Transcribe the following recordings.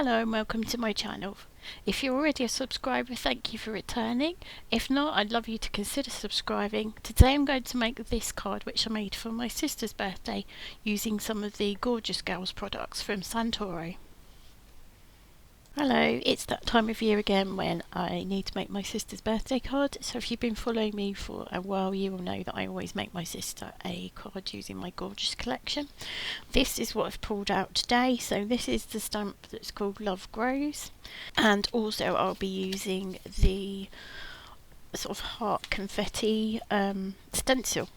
Hello and welcome to my channel. If you're already a subscriber, thank you for returning. If not, I'd love you to consider subscribing. Today I'm going to make this card which I made for my sister's birthday using some of the Gorjuss Girls products from Santoro. Hello, it's that time of year again when I need to make my sister's birthday card. So if you've been following me for a while, you will know that I always make my sister a card using my Gorjuss collection. This is what I've pulled out today. So this is the stamp that's called Love Grows. And also I'll be using the sort of heart confetti stencil.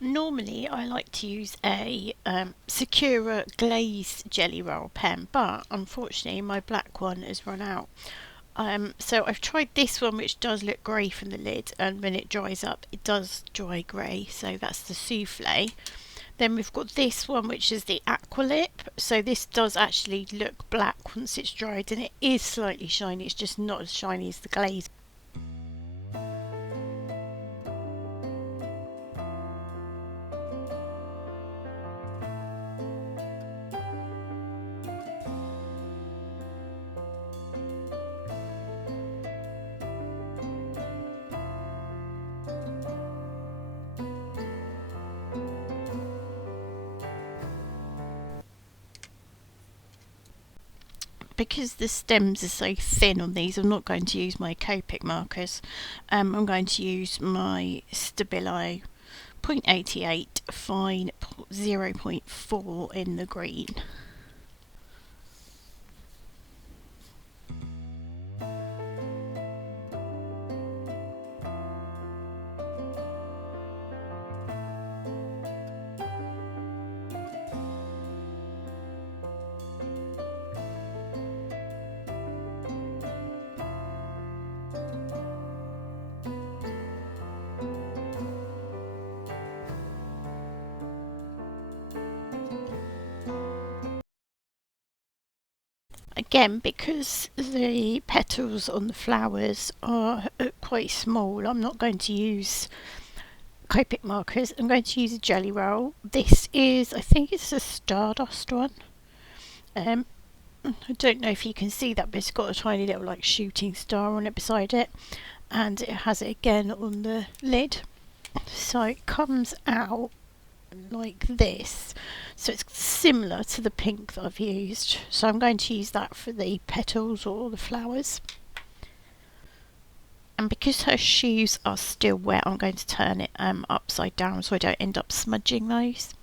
Normally I like to use a Sakura glazed jelly roll pen, but unfortunately my black one has run out. So I've tried this one, which does look grey from the lid, and when it dries up it does dry grey, so that's the souffle. Then we've got this one, which is the aqua lip, so this does actually look black once it's dried, and it is slightly shiny, it's just not as shiny as the glaze. Because the stems are so thin on these, I'm not going to use my Copic markers. I'm going to use my Stabilo 0.88 fine 0.4 in the green. Again, because the petals on the flowers are quite small, I'm not going to use Copic markers. I'm going to use a jelly roll. This is, I think it's a Stardust one. I don't know if you can see that, but it's got a tiny little like shooting star on it beside it, and it has it again on the lid. So it comes out like this, so it's similar to the pink that I've used, so I'm going to use that for the petals or the flowers. And because her shoes are still wet, I'm going to turn it upside down so I don't end up smudging those.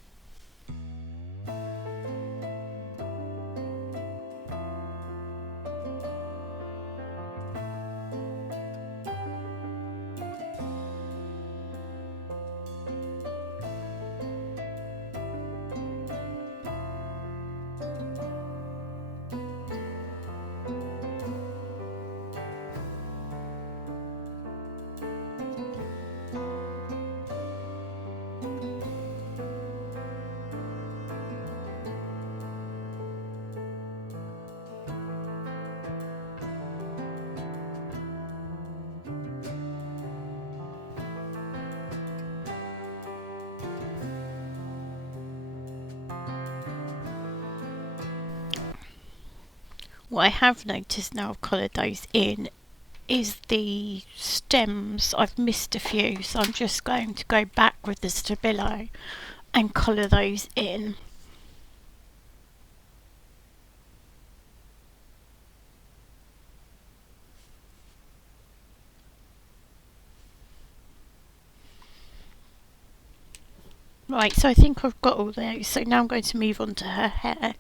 What I have noticed now I've coloured those in is the stems. I've missed a few, so I'm just going to go back with the Stabilo and colour those in. Right, so I think I've got all those, so now I'm going to move on to her hair.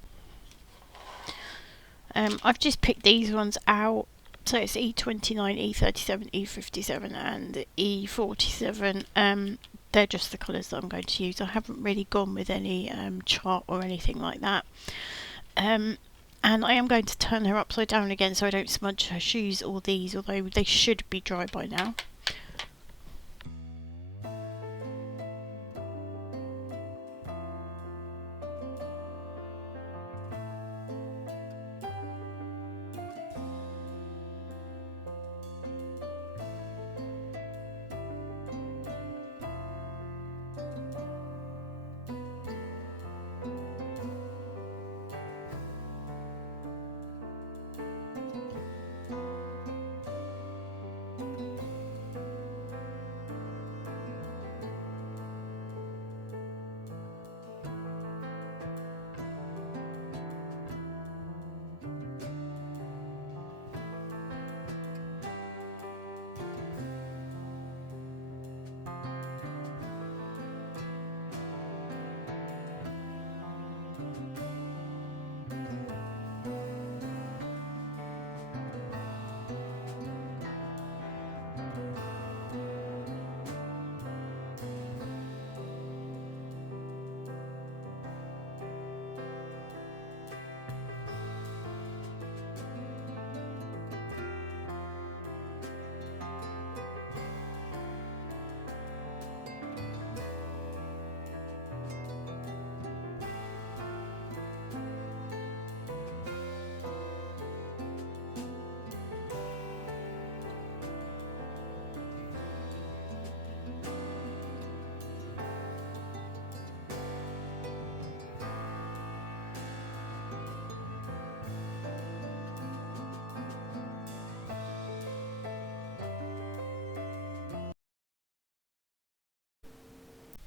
I've just picked these ones out. So it's E29, E37, E57 and E47. They're just the colours that I'm going to use. I haven't really gone with any chart or anything like that. And I am going to turn her upside down again so I don't smudge her shoes or these, although they should be dry by now.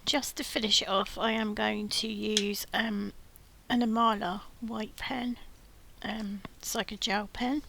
Just to finish it off, I am going to use an Amala white pen. It's like a gel pen.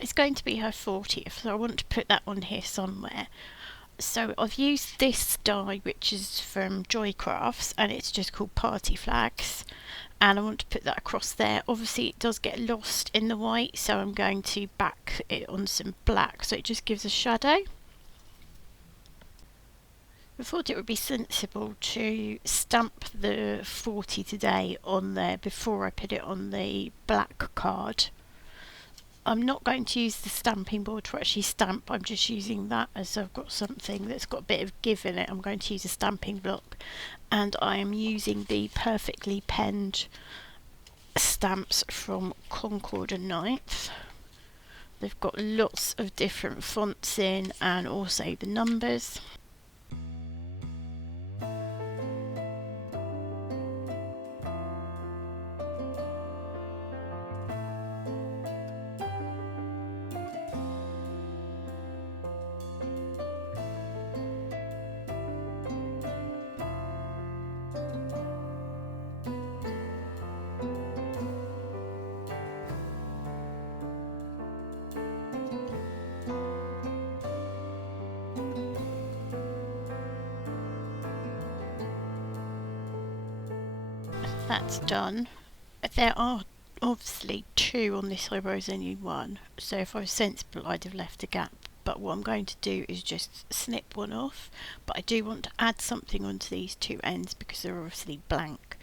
It's going to be her 40th, so I want to put that on here somewhere. So I've used this die, which is from Joy Crafts, and it's just called Party Flags, and I want to put that across there. Obviously it does get lost in the white, so I'm going to back it on some black so it just gives a shadow. I thought it would be sensible to stamp the 40 today on there before I put it on the black card. I'm not going to use the stamping board to actually stamp, I'm just using that as I've got something that's got a bit of give in it. I'm going to use a stamping block, and I am using the perfectly penned stamps from Concord and Ninth. They've got lots of different fonts in and also the numbers. That's done. There are obviously two on this side, whereas only one, so if I was sensible I'd have left a gap, but what I'm going to do is just snip one off. But I do want to add something onto these two ends because they're obviously blank,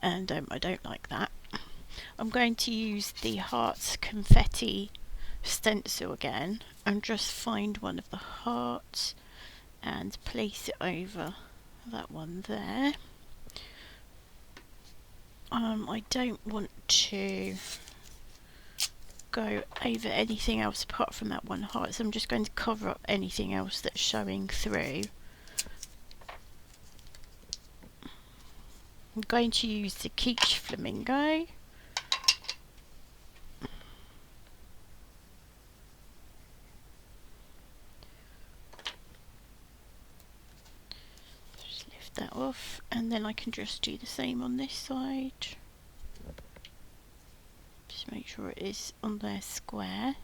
and I don't like that. I'm going to use the hearts confetti stencil again and just find one of the hearts and place it over that one there. I don't want to go over anything else apart from that one heart, so I'm just going to cover up anything else that's showing through. I'm going to use the quiche flamingo. Just lift that off, and then I can just do the same on this side. Just make sure it is on there square.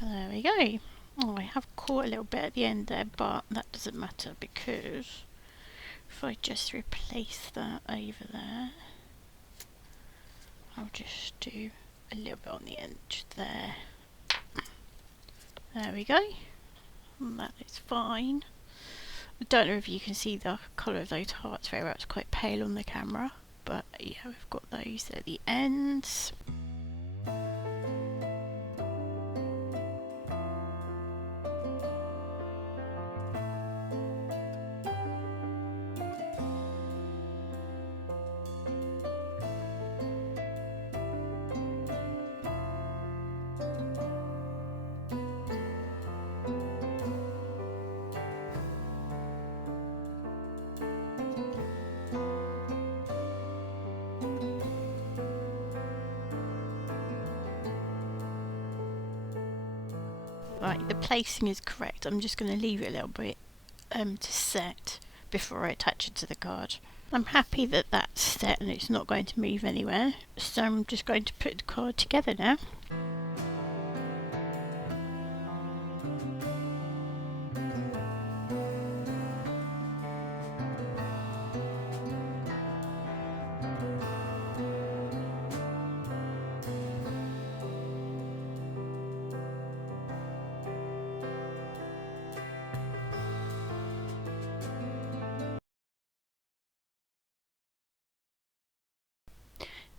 There we go. Oh, I have caught a little bit at the end there, but that doesn't matter because if I just replace that over there, I'll just do a little bit on the edge there. There we go. And that is fine. I don't know if you can see the colour of those hearts very well, it's quite pale on the camera, but yeah, we've got those at the ends. Right, the placing is correct. I'm just going to leave it a little bit to set before I attach it to the card. I'm happy that that's set and it's not going to move anywhere, so I'm just going to put the card together now.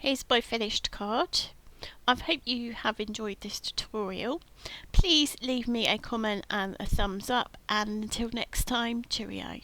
Here's my finished card. I hope you have enjoyed this tutorial. Please leave me a comment and a thumbs up, and until next time, cheerio.